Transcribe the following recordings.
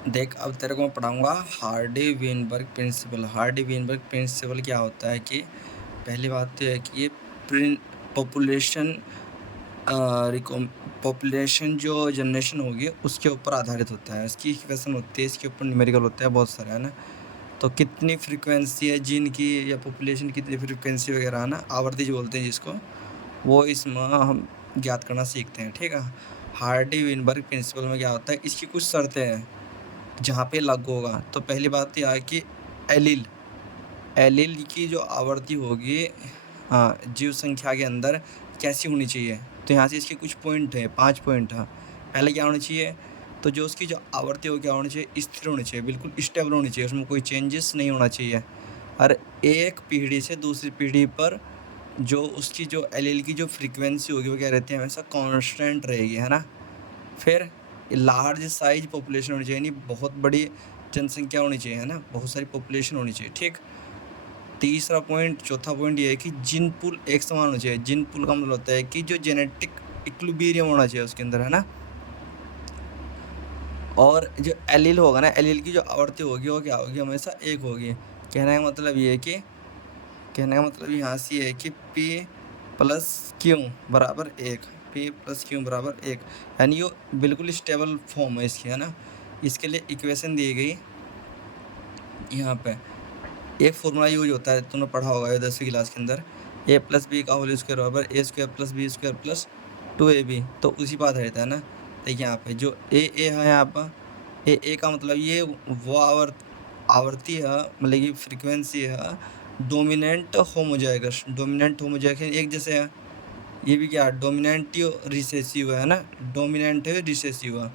देख, अब तेरे को मैं पढ़ाऊँगा Hardy Weinberg principle. Hardy Weinberg principle क्या होता है कि पहली बात तो ये है कि ये प्रिन पॉपुलेशन रिकॉम पॉपुलेशन जो जनरेशन होगी उसके ऊपर आधारित होता है। इसकी इक्वेशन होती है, इसके ऊपर न्यूमेरिकल होता है बहुत सारा, है ना? तो कितनी फ्रीक्वेंसी है जिन की या पॉपुलेशन कितनी फ्रीक्वेंसी वगैरह है ना, आवर्ती जो बोलते हैं जिसको, वो इसमें हम ज्ञात करना सीखते हैं, ठीक है? हार्डी वेनबर्ग प्रिंसिपल में क्या होता है, इसकी कुछ शर्तें हैं जहाँ पे लागू होगा। तो पहली बात तो यह है कि एलील एलील की जो आवृत्ति होगी जीव संख्या के अंदर कैसी होनी चाहिए। तो यहाँ से इसके कुछ पॉइंट है, 5 पॉइंट हैं। पहले क्या होना चाहिए, तो जो उसकी जो आवृत्ति हो क्या होनी चाहिए, स्थिर होनी चाहिए, बिल्कुल स्टेबल होनी चाहिए, उसमें कोई चेंजेस नहीं होना चाहिए। और एक पीढ़ी से दूसरी पीढ़ी पर जो उसकी जो एलील की जो फ्रीक्वेंसी होगी वो क्या रहती है, हमेशा कांस्टेंट रहेगी, है ना? फिर लार्ज साइज पॉपुलेशन होनी चाहिए, यानी बहुत बड़ी जनसंख्या होनी चाहिए, है ना? बहुत सारी पॉपुलेशन होनी चाहिए, ठीक। तीसरा पॉइंट, चौथा पॉइंट ये है कि जीन पूल एक समान होना चाहिए। जीन पूल का मतलब होता है कि जो जेनेटिक इक्विलिब्रियम होना चाहिए उसके अंदर, है ना? और जो एलील होगा ना, एलील की जो आवृत्ति होगी वो क्या होगी, हमेशा एक होगी। कहने का मतलब ये है कि कहने का मतलब यहाँ से ये है कि P प्लस क्यू बराबर एक, P प्लस क्यू बराबर एक, यानी वो बिल्कुल स्टेबल फॉर्म है इसकी, है ना? इसके लिए इक्वेशन दी गई यहाँ पे। एक फॉर्मूला यूज होता है, तुमने पढ़ा होगा 10वीं क्लास के अंदर, ए प्लस बी का होल स्क्वायर बराबर a square plus b square plus 2ab। तो उसी बात रहता है ना। देखिए यहाँ पे जो ए है, यहाँ पर ए का मतलब ये वो आवृत्ति है, मतलब कि फ्रीक्वेंसी है डोमिनेंट होमोजाइगस। डोमिनेंट होमोजाइगस एक जैसे है, ये भी क्या है, डोमिनेंट रिसेसिव है ना, डोमिनेंट है रिसेसिव है,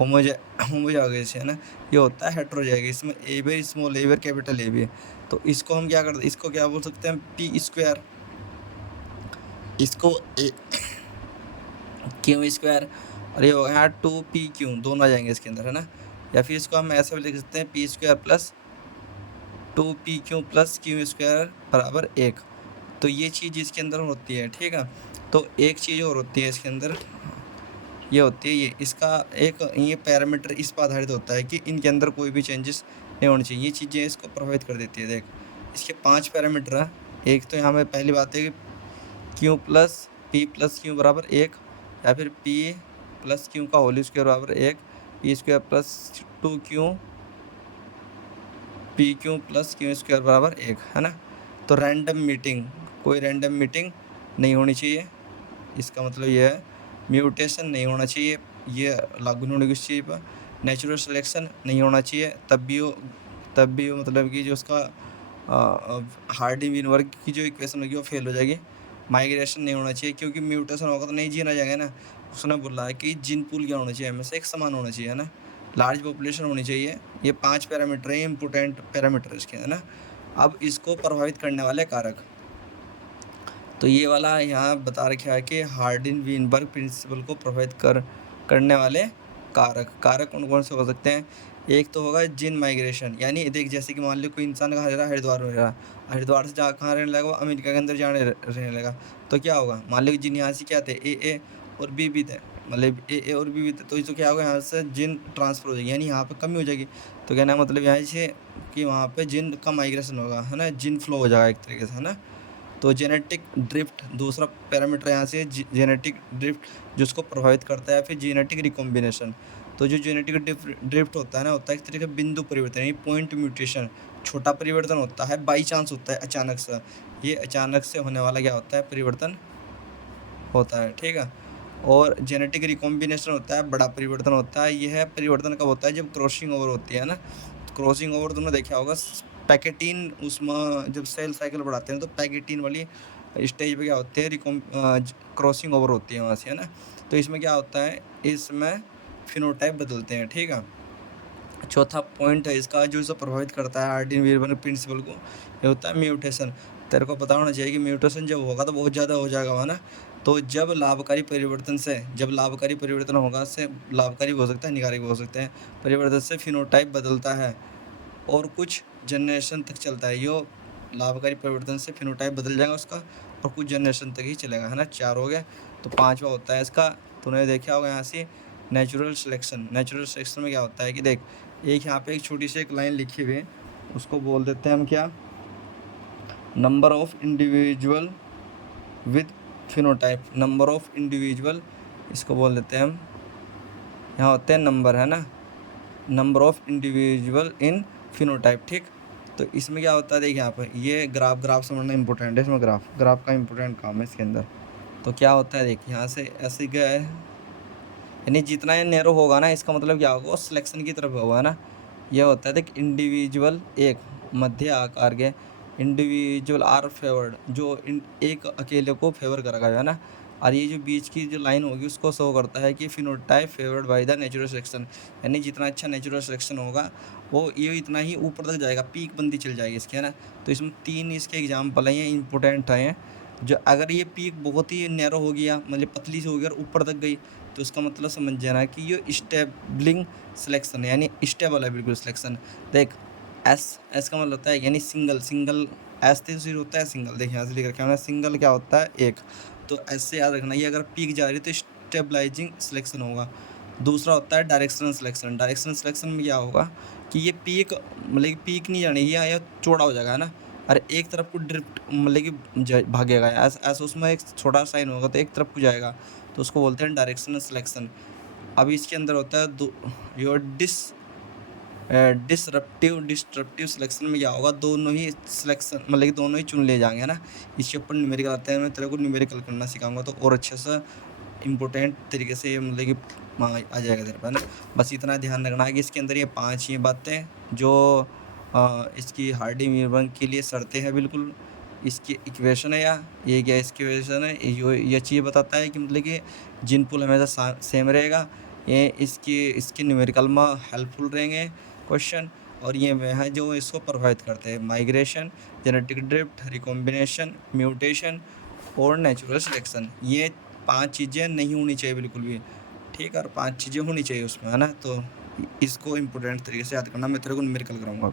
होमोजाइगस है ना। ये होता है हेटेरोजाइगस, इसमें ए भी स्मॉल ए भी कैपिटल ए भी है। तो इसको हम क्या करते हैं, इसको क्या बोल सकते हैं, पी स्क्वायर, इसको ए क्यू स्क्वायर, और ये हो गया 2p क्यू, दोनों आ जाएंगे इसके अंदर, है ना? या फिर इसको हम ऐसा भी लिख सकते हैं, P square plus 2p Q plus Q square बराबर एक। तो ये चीज़ इसके अंदर होती है, ठीक है? तो एक चीज़ और होती है इसके अंदर, ये होती है ये इसका एक ये पैरामीटर इस पर आधारित होता है कि इनके अंदर कोई भी चेंजेस नहीं होने चाहिए। ये चीज़ें इसको प्रभावित कर देती है। देख, इसके 5 पैरामीटर हैं। एक तो यहाँ में पहली बात है कि Q plus P plus Q बराबर एक, या फिर पी प्लस क्यू का होल स्क्वायर बराबर एक, P square plus 2q P Q plus Q square बराबर एक, है ना? तो कोई रैंडम मीटिंग नहीं होनी चाहिए। इसका मतलब ये है म्यूटेशन नहीं होना चाहिए, ये लागू नहीं होगी उस चीज़ पर। नेचुरल सिलेक्शन नहीं होना चाहिए, तब भी वो मतलब कि जो उसका हार्डी वीनबर्ग की जो इक्वेशन होगी वो फेल हो जाएगी। माइग्रेशन नहीं होना चाहिए, क्योंकि म्यूटेशन होगा तो नहीं जीना जाएगा ना। उसने बोला है कि जीन पूल क्या होना चाहिए, हमेशा एक समान होना चाहिए, है ना? लार्ज पॉपुलेशन होनी चाहिए। ये 5 पैरामीटर हैं, इंपॉर्टेंट पैरामीटर इसके, है ना? अब इसको प्रभावित करने वाले कारक, तो ये वाला यहाँ बता रखा है कि हार्डिन वीनबर्ग प्रिंसिपल को प्रभावित करने वाले कारक कौन कौन से हो सकते हैं। एक तो होगा जीन माइग्रेशन, यानी देख जैसे कि मान लो कोई इंसान कहाँ रह रहा है, हरिद्वार में रह रहा, हरिद्वार से जहाँ कहाँ रहने लगा, वो अमेरिका के अंदर रहने लगा। तो क्या होगा, मान लो जिन यहाँ से क्या थे, ए और बी भी थे, मतलब ए और बी भी थे, तो इसको क्या होगा, यहाँ से जिन ट्रांसफ़र हो जाएगी, यानी यहाँ पर कमी हो जाएगी। तो कहना मतलब यहाँ से कि वहाँ पर जिन का माइग्रेशन होगा, है ना, जिन फ्लो हो जाएगा एक तरीके से, है ना? तो जेनेटिक ड्रिफ्ट दूसरा पैरामीटर यहाँ से जेनेटिक ड्रिफ्ट जिसको प्रभावित करता है। फिर जेनेटिक रिकॉम्बिनेशन, तो जो जेनेटिक ड्रिफ्ट होता है ना, होता है एक तरीके का बिंदु परिवर्तन, यानी पॉइंट म्यूटेशन। छोटा परिवर्तन होता है, बाई चांस होता है, अचानक से। ये अचानक से होने वाला क्या होता है, परिवर्तन होता है, ठीक है? और जेनेटिक रिकॉम्बिनेशन होता है, बड़ा परिवर्तन होता है। यह परिवर्तन कब होता है, जब क्रॉसिंग ओवर होती है ना। क्रॉसिंग ओवर तुमने देखा होगा, पैकेटीन उसमें जब सेल साइकिल बढ़ाते हैं तो पैकेटीन वाली स्टेज पे क्या होते हैं, क्रॉसिंग ओवर होती है वहाँ से, है ना? तो इसमें क्या होता है, इसमें फिनोटाइप बदलते हैं, ठीक है? चौथा पॉइंट है इसका जो इसे प्रभावित करता है हार्डिन वीरबर्ग प्रिंसिपल को, ये होता है म्यूटेशन। तेरे को पता होना चाहिए कि म्यूटेशन जब होगा तो बहुत ज़्यादा हो जाएगा, है ना? तो जब लाभकारी परिवर्तन होगा, से लाभकारी भी हो सकता है, हानिकारक भी हो सकते हैं। परिवर्तन से फिनोटाइप बदलता है और कुछ जनरेशन तक चलता है। यो लाभकारी परिवर्तन से फिनोटाइप बदल जाएगा उसका, और कुछ जनरेशन तक ही चलेगा, है ना? 4 हो गया। तो 5वां होता है इसका, तूने देखा होगा यहाँ से नेचुरल सिलेक्शन। नेचुरल सिलेक्शन में क्या होता है कि देख, एक यहाँ पे एक छोटी सी एक लाइन लिखी हुई है, उसको बोल देते हैं हम क्या, number of individual with phenotype. Number of individual, इसको बोल देते हैं हम, यहाँ होते हैं नंबर, है ना, number of individual in phenotype. ठीक, तो इसमें क्या होता है, देखिए यहाँ पर ये ग्राफ समझना इंपॉर्टेंट है, इसमें ग्राफ का इंपॉर्टेंट काम है इसके अंदर। तो क्या होता है, देखिए यहाँ से ऐसे गया है, यानी जितना ये नैरो होगा ना, इसका मतलब क्या होगा, सिलेक्शन की तरफ होगा ना। यह होता है, देख, इंडिविजुअल एक मध्य आकार के, इंडिविजुअल आर फेवर्ड, जो एक अकेले को फेवर करेगा, है ना। और ये जो बीच की जो लाइन होगी उसको शो करता है कि phenotype favoured by the natural selection, यानी जितना अच्छा नेचुरल सिलेक्शन होगा वो ये इतना ही ऊपर तक जाएगा, पीक बंदी चल जाएगी इसके, है ना। तो इसमें 3 इसके एग्जाम्पल हैं, ये इंपॉर्टेंट हैं, जो अगर ये पीक बहुत ही नैरो हो गया, मतलब पतली सी हो गई और ऊपर तक गई, तो इसका मतलब समझ जाना कि ये स्टेबलिंग सिलेक्शन है, यानी स्टेबल है बिल्कुल सिलेक्शन। देख, एस का मतलब होता है यानी सिंगल, एस से शुरू होता है सिंगल। देखिए यहाँ से लिख रखा है सिंगल क्या होता है, एक। तो ऐसे याद रखना, ये अगर पीक जा रही है तो स्टेबलाइजिंग सिलेक्शन होगा। दूसरा होता है डायरेक्शनल सिलेक्शन। डायरेक्शनल सिलेक्शन में क्या होगा कि ये पीक, मतलब पीक नहीं जानी, या चौड़ा हो जाएगा, है ना। अरे एक तरफ को ड्रिफ्ट, मतलब कि भागेगा, ऐसा उसमें एक छोटा साइन होगा तो एक तरफ को जाएगा, तो उसको बोलते हैं डायरेक्शनल सिलेक्शन। अब इसके अंदर होता है योर डिस्ट्रप्टिव सिलेक्शन में क्या होगा, दोनों ही सिलेक्शन, मतलब कि दोनों ही चुन ले जाएंगे, है ना। इसके ऊपर न्यूमेरिकल आते हैं, मैं तेरे को न्यूमेरिकल करना सिखाऊंगा तो और अच्छे से इम्पोर्टेंट तरीके से, मतलब कि आ जाएगा तेरे पे ना। बस इतना ध्यान रखना है कि इसके अंदर ये 5 ये बातें जो इसकी हार्डी-मीरबर्ग के लिए शर्तें हैं बिल्कुल, इसकी इक्वेशन है, या ये क्या इसकी इक्वेशन है, ये चीज़ बताता है कि मतलब कि जिन पुल हमेशा सेम रहेगा, ये इसके न्यूमेरिकल में हेल्पफुल रहेंगे क्वेश्चन। और ये वह है जो इसको प्रभावित करते हैं, migration, genetic drift, recombination, mutation और नेचुरल सिलेक्शन। ये 5 चीज़ें नहीं होनी चाहिए बिल्कुल भी, ठीक है, और 5 चीज़ें होनी चाहिए उसमें, है ना। तो इसको इम्पोर्टेंट तरीके से याद करना, मैं तेरे को न्यूमेरिकल कराऊंगा।